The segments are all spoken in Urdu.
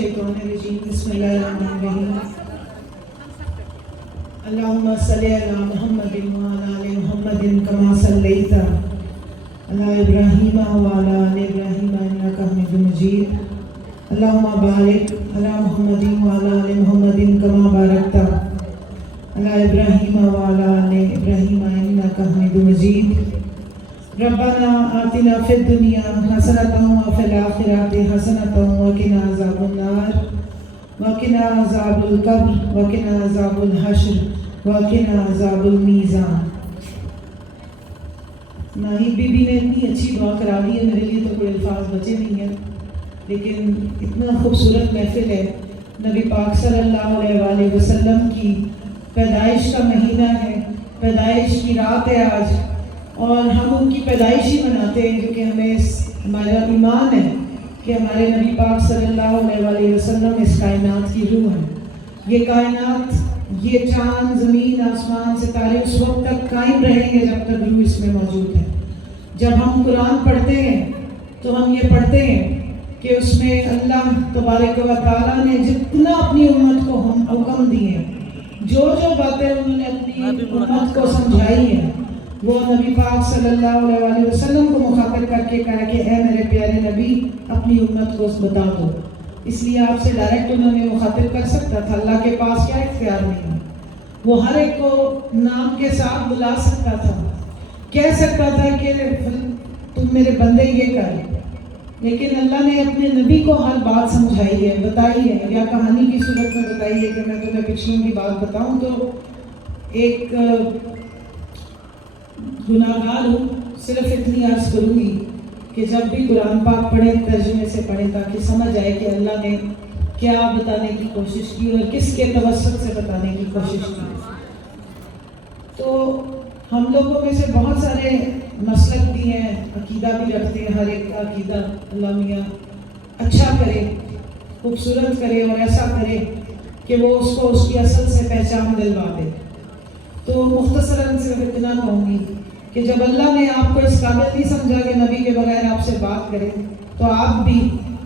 الشیطان الرجیم بسم اللہ الرحمن الرحیم اللہم صلی علی محمد وعلی آل محمد کما صلیت علی ابراہیم وعلی آل ابراہیم انک حمید مجید اللہم بارک علی محمد وعلی آل محمد کما بارکت علی ابراہیم وعلی آل ابراہیم انک حمید مجید ربنا آتنا فی الدنیا حسنۃ وفی الآخرۃ حسنۃ وقنا عذاب النار وقنا عذاب القبر وقنا عذاب الحشر وقنا عذاب المیزان۔ ناہید بی بی نے اتنی اچھی دعا کرا دی ہے، میرے لیے تو کوئی الفاظ بچے نہیں ہیں، لیکن اتنا خوبصورت محفل ہے۔ نبی پاک صلی اللہ علیہ وآلہ وسلم کی پیدائش کا مہینہ ہے، پیدائش کی رات ہے آج، اور ہم ان کی پیدائش ہی مناتے ہیں، جو کہ ہمیں ہمارا ایمان ہے کہ ہمارے نبی پاک صلی اللہ علیہ وآلہ وسلم اس کائنات کی روح ہے۔ یہ کائنات، یہ چاند، زمین، آسمان، ستارے اس وقت تک قائم رہیں گے جب تک روح اس میں موجود ہے۔ جب ہم قرآن پڑھتے ہیں تو ہم یہ پڑھتے ہیں کہ اس میں اللہ تبارک و تعالیٰ نے جتنا اپنی امت کو ہم حکم دیے ہیں، جو باتیں انہوں نے اپنی امت کو سمجھائی ہیں، وہ نبی پاک صلی اللہ علیہ وآلہ وسلم کو مخاطب کر کے کہا کہ اے میرے پیارے نبی اپنی امت کو بتا دو۔ اس لیے آپ سے ڈائریکٹ انہوں نے مخاطب کر سکتا تھا، اللہ کے پاس کیا اختیار نہیں ہے، وہ ہر ایک کو نام کے ساتھ بلا سکتا تھا، کہہ سکتا تھا کہ تم میرے بندے یہ کر، لیکن اللہ نے اپنے نبی کو ہر بات سمجھائی ہے، بتائی ہے، یا کہانی کی صورت میں بتائی ہے۔ کہ میں تمہیں پچھلوں کی بات بتاؤں تو ایک گناہ گار ہوں، صرف اتنی عرض کروں گی کہ جب بھی قرآن پاک پڑھیں ترجمے سے پڑھیں تاکہ سمجھ آئے کہ اللہ نے کیا بتانے کی کوشش کی اور کس کے توسط سے بتانے کی کوشش کی۔ تو ہم لوگوں میں سے بہت سارے مسلک بھی ہیں، عقیدہ بھی رکھتے ہیں، ہر ایک کا عقیدہ اللہ میاں اچھا کرے، خوبصورت کرے اور ایسا کرے کہ وہ اس کو اس کی اصل سے پہچان دلوا دے۔ تو مختصراً صرف اتنا کہوں گی کہ جب اللہ نے آپ کو اس قابل نہیں سمجھا کہ نبی کے بغیر آپ سے بات کریں، تو آپ بھی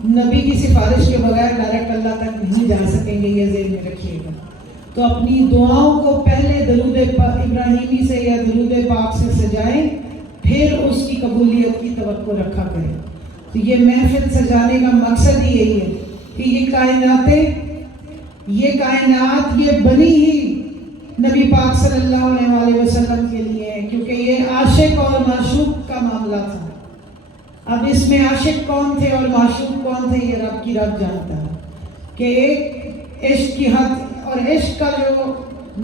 نبی کی سفارش کے بغیر ڈائریکٹ اللہ تک نہیں جا سکیں گے، یہ ذہن میں رکھیے گا۔ تو اپنی دعاؤں کو پہلے درود ابراہیمی سے یا درود پاک سے سجائیں، پھر اس کی قبولیت کی توقع رکھا کریں۔ تو یہ محفل سجانے کا مقصد ہی یہی ہے کہ یہ کائنات یہ بنی ہی نبی پاک صلی اللہ علیہ وآلہ وسلم کے لیے ہے، کیونکہ یہ عاشق اور معشوق کا معاملہ تھا۔ اب اس میں عاشق کون تھے اور معشوق کون تھے یہ رب کی رب جانتا ہے، کہ ایک عشق کی حد اور عشق کا جو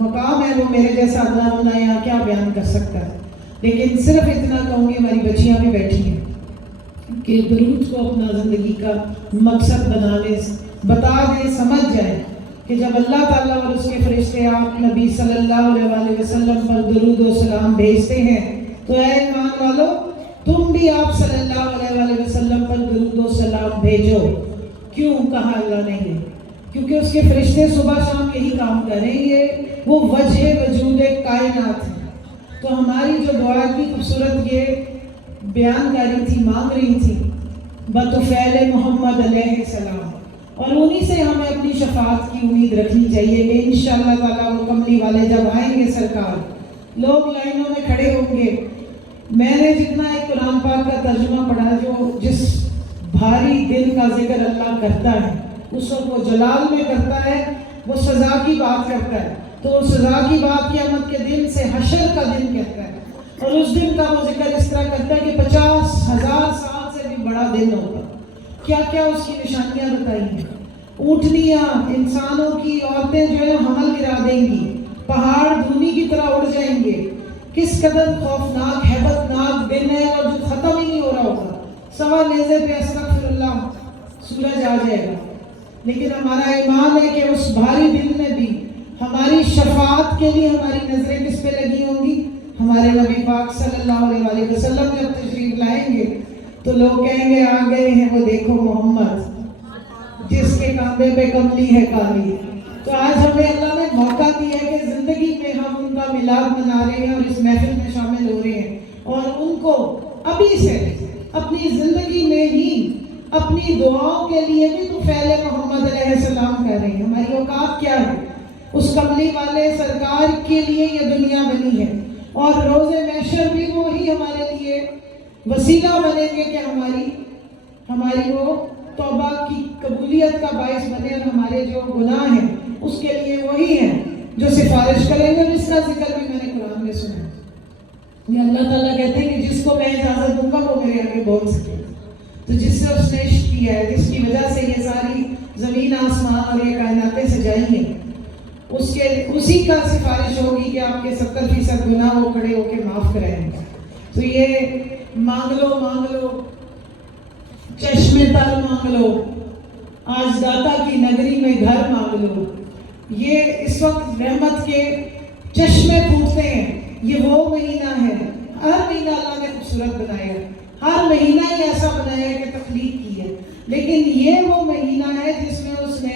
مقام ہے وہ میرے جیسا ادنا ہونا یہاں کیا بیان کر سکتا ہے۔ لیکن صرف اتنا کہوں گی، ہماری بچیاں بھی بیٹھی ہیں، کہ درود کو اپنا زندگی کا مقصد بنا لیں، بتا دیں، سمجھ جائیں کہ جب اللہ تعالیٰ اور اس کے فرشتے آپ نبی صلی اللہ علیہ وآلہ وسلم پر درود و سلام بھیجتے ہیں، تو اے ایمان والو تم بھی آپ صلی اللہ علیہ وآلہ وسلم پر درود و سلام بھیجو۔ کیوں کہا اللہ نے یہ؟ کیونکہ اس کے فرشتے صبح شام یہی کام کریں گے، وہ وجہ وجود کائنات ہیں۔ تو ہماری جو دعا کی خوبصورت یہ بیان کری تھی، مانگ رہی تھی بطفیل محمد علیہ السلام، اور انہی سے ہمیں اپنی شفاعت کی امید رکھنی چاہیے کہ انشاءاللہ تعالیٰ وہ کملی والے جب آئیں گے سرکار، لوگ لائنوں میں کھڑے ہوں گے۔ میں نے جتنا ایک قرآن پاک کا ترجمہ پڑھا، جس بھاری دل کا ذکر اللہ کرتا ہے اس وقت وہ جلال میں کرتا ہے، وہ سزا کی بات کرتا ہے، تو سزا کی بات قیامت کے دن سے حشر کا دن کہتا ہے، اور اس دن کا وہ ذکر اس طرح کرتا ہے کہ 50,000 سال سے بھی بڑا دن ہوگا۔ کیا کیا اس کی نشانیاں بتائی ہیں؟ اونٹنیاں، انسانوں کی عورتیں جو ہے حمل گرا دیں گی، پہاڑ دھونی کی طرح اڑ جائیں گے، کس قدر خوفناک، ہیبت ناک دن ہے، اور جو ختم ہی نہیں ہو رہا ہوگا۔ سوا نیزے پہ استغفر اللہ سورج آ جائے گا، لیکن ہمارا ایمان ہے کہ اس بھاری دن میں بھی ہماری شفاعت کے لیے ہماری نظریں کس پہ لگی ہوں گی؟ ہمارے نبی پاک صلی اللہ علیہ وآلہ وسلم جب تشریف لائیں گے تو لوگ کہیں گے آ گئے ہیں وہ دیکھو محمد جس کے کاندھے پہ کملی ہے کالی۔ تو آج ہمیں اللہ نے موقع دیا ہے کہ زندگی میں ہم ان کا میلاد منا رہے ہیں اور اس محفل میں شامل ہو رہے ہیں، اور ان کو ابھی سے اپنی زندگی میں ہی اپنی دعاؤں کے لیے بھی تو فعل محمد علیہ السلام کر رہے ہیں. ہماری اوقات کیا ہے؟ اس کملی والے سرکار کے لیے یہ دنیا بنی ہے، اور روز محشر بھی وہی ہمارے لیے وسیلہ بنیں گے کہ ہماری وہ توبہ کی قبولیت کا باعث بنے، اور ہمارے جو گناہ ہیں اس کے لیے وہی ہیں جو سفارش کریں گے. اور اس کا ذکر بھی میں نے قرآن میں سنا. یہ اللہ تعالیٰ کہتے ہیں کہ جس کو میں اجازت دوں گا وہ میرے آگے بول سکے. تو جس سے اس نے عشق کیا ہے، جس کی وجہ سے یہ ساری زمین آسمان اور یہ کائناتیں سجائی ہیں، اسی کا سفارش ہوگی کہ آپ کے 70% گناہ وہ کھڑے ہو کے معاف کرائیں گے. تو یہ مانگ لو چشمے تر مانگ لو، آج داتا کی نگری میں گھر مانگ لو. یہ اس وقت رحمت کے چشمے پھوٹتے ہیں. یہ وہ مہینہ ہے، ہر مہینہ اللہ نے خوبصورت بنایا، ہر مہینہ ہی ایسا بنایا کہ تخلیق کی ہے، لیکن یہ وہ مہینہ ہے جس میں اس نے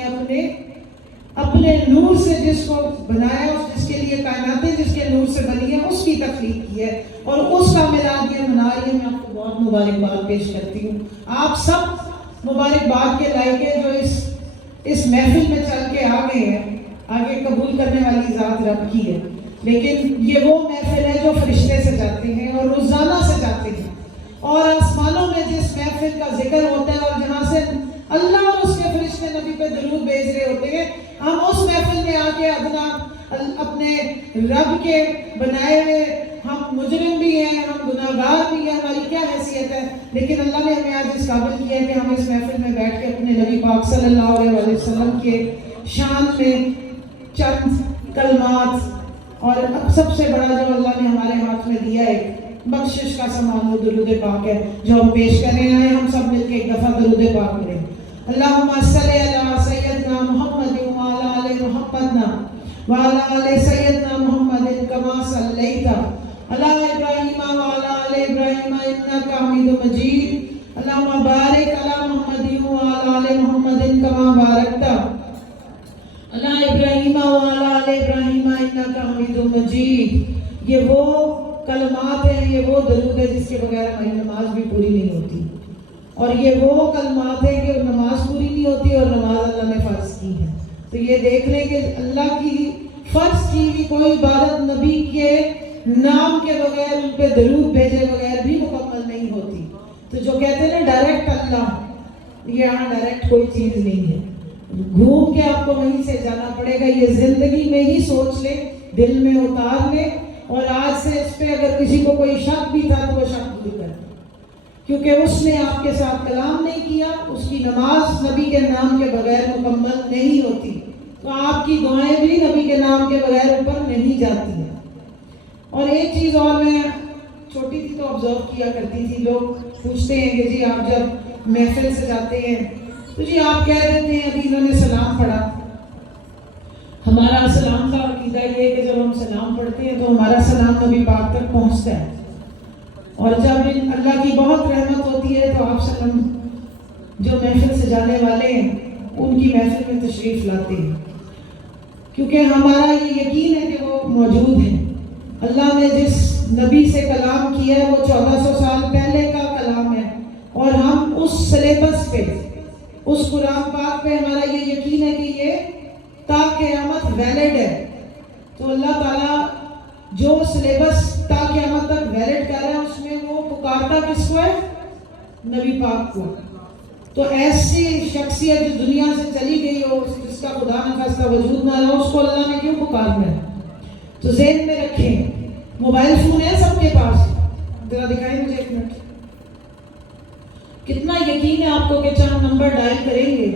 اپنے نور سے جس کو بنایا، جس کے لیے کائناتیں جس کے نور سے بنی ہے، اس کی تخلیق کی ہے، اور اس کا میلاد یہ منا رہی ہے. میں آپ کو بہت مبارکباد پیش کرتی ہوں. آپ سب مبارکباد کے لائق ہیں جو اس محفل میں چل کے آ گئے ہیں. آگے قبول کرنے والی ذات رب کی ہے، لیکن یہ وہ محفل ہے جو فرشتے سے جاتے ہیں اور روزانہ سے جاتے ہیں. اور آسمانوں میں جس محفل کا ذکر ہوتا ہے اور جہاں سے اللہ اور اس کے فرشتے نبی پہ درود بھیج رہے ہوتے ہیں، ہم اس محفل میں آ کے اپنے رب کے بنائے ہوئے، ہم مجرم بھی ہیں، ہم گناہگار بھی ہیں، ہماری کیا حیثیت ہے، لیکن اللہ نے ہمیں آج اس قابل کیا ہے کہ ہم اس محفل میں بیٹھ کے اپنے نبی پاک صلی اللہ علیہ وسلم کے شان میں چند کلمات، اور اب سب سے بڑا جو اللہ نے ہمارے ہاتھ میں دیا ہے بخشش کا سامان وہ درود پاک ہے جو ہم پیش کر رہے ہیں. ہم سب مل کے ایک دفعہ درود پاک کریں. اللہم صلی علی سیدنا محمد وعلی آل محمد وعلی آل سیدنا محمد کما صلیت علی ابراہیم وعلی آل ابراہیم انک حمید مجید. اللہم بارک علی محمد وعلی آل محمد کما بارکت علی ابراہیم وعلی آل ابراہیم انک حمید مجید. یہ وہ کلمات ہیں، یہ وہ درود ہے جس کے بغیر ہماری نماز بھی پوری نہیں ہوتی، اور یہ وہ کلمات ہیں کہ نماز پوری نہیں ہوتی اور نماز اللہ نے فرض کی ہے. تو یہ دیکھ لیں کہ اللہ کی فرض کی بھی کوئی عبادت نبی کے نام کے بغیر، ان پہ درود بھیجے بغیر بھی مکمل نہیں ہوتی. تو جو کہتے ہیں نا ڈائریکٹ اللہ، یہ یہاں ڈائریکٹ کوئی چیز نہیں ہے، گھوم کے آپ کو وہیں سے جانا پڑے گا. یہ زندگی میں ہی سوچ لیں، دل میں اتار لیں، اور آج سے اس پہ اگر کسی کو کوئی شک بھی تھا تو وہ شک دور کر، کیونکہ اس نے آپ کے ساتھ کلام نہیں کیا. اس کی نماز نبی کے نام کے بغیر مکمل نہیں ہوتی، تو آپ کی دعائیں بھی نبی کے نام کے بغیر اوپر نہیں جاتی ہیں. اور ایک چیز اور، میں چھوٹی تھی تو آبزرو کیا کرتی تھی، لوگ پوچھتے ہیں کہ جی آپ جب محفل سے جاتے ہیں تو جی آپ کہہ دیتے ہیں ابھی انہوں نے سلام پڑھا. ہمارا سلام کا عقیدہ یہ ہے کہ جب ہم سلام پڑھتے ہیں تو ہمارا سلام نبی پاک تک پہنچتا ہے، اور جب اللہ کی بہت رحمت ہوتی ہے تو آپ سلام جو محفل سے جانے والے ہیں ان کی محفل میں تشریف لاتے ہیں، کیونکہ ہمارا یہ یقین ہے کہ وہ موجود ہیں. اللہ نے جس نبی سے کلام کیا ہے وہ 1400 سال پہلے کا کلام ہے، اور ہم اس سلیبس پہ، اس قرآن پاک پہ ہمارا یہ یقین ہے کہ یہ تا قیامت ویلڈ ہے. تو اللہ تعالیٰ جو سلیبس تا قیامت تک ویلڈ کر رہا ہے اس میں وہ پکارتا کس کو ہے؟ نبی پاک کو. تو ایسی شخصیت جو دنیا سے چلی گئی ہو، جس کا خدا نخواستہ وجود نہ رہا، اس کو اللہ نے کیوں پکارنا ہے؟ تو ذہن میں رکھیں. موبائل فون ہے سب کے پاس، ذرا دکھائیں مجھے ایک منٹ. کتنا یقین ہے آپ کو کہ چند نمبر ڈائل کریں گے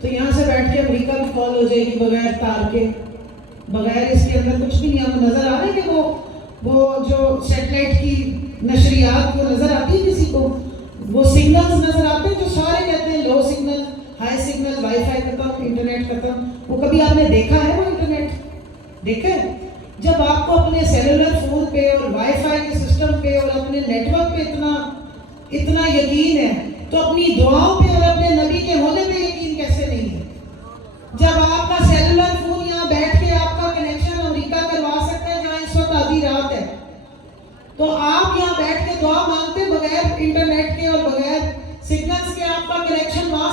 تو یہاں سے بیٹھ کے امریکہ کی کال ہو جائے گی بغیر تار کے، بغیر اس کے اندر کچھ بھی نہیں. آپ کو نظر آ رہا ہے کہ وہ جو سیٹلائٹ کی نشریات وہ نظر آتی ہے کسی کو؟ وہ سگنلز نظر آتے ہیں جو سارے کہتے ہیں low signal, high signal, wifi ختم، انٹرنیٹ ختم. وہ کبھی آپ نے دیکھا ہے وہ انٹرنیٹ؟ دیکھا ہے؟ جب آپ کو اپنے سیلولر فون پہ اور وائی فائی کے سسٹم پہ اور اپنے نیٹ ورک پہ اتنا یقین ہے تو اپنی دعاؤں پہ اور اپنے نبی کے ہونے پہ یقین کیسے نہیں ہے؟ جب آپ کا سیلولر فون یہاں بیٹھ کے آپ کا کنیکشن امریکہ کروا سکتا ہے جہاں اس وقت آدھی رات ہے، تو آپ یہاں بیٹھ کے دعا مانگتے بغیر انٹرنیٹ کے اور بغیر سگنلز کے آپ کا کنیکشن وہاں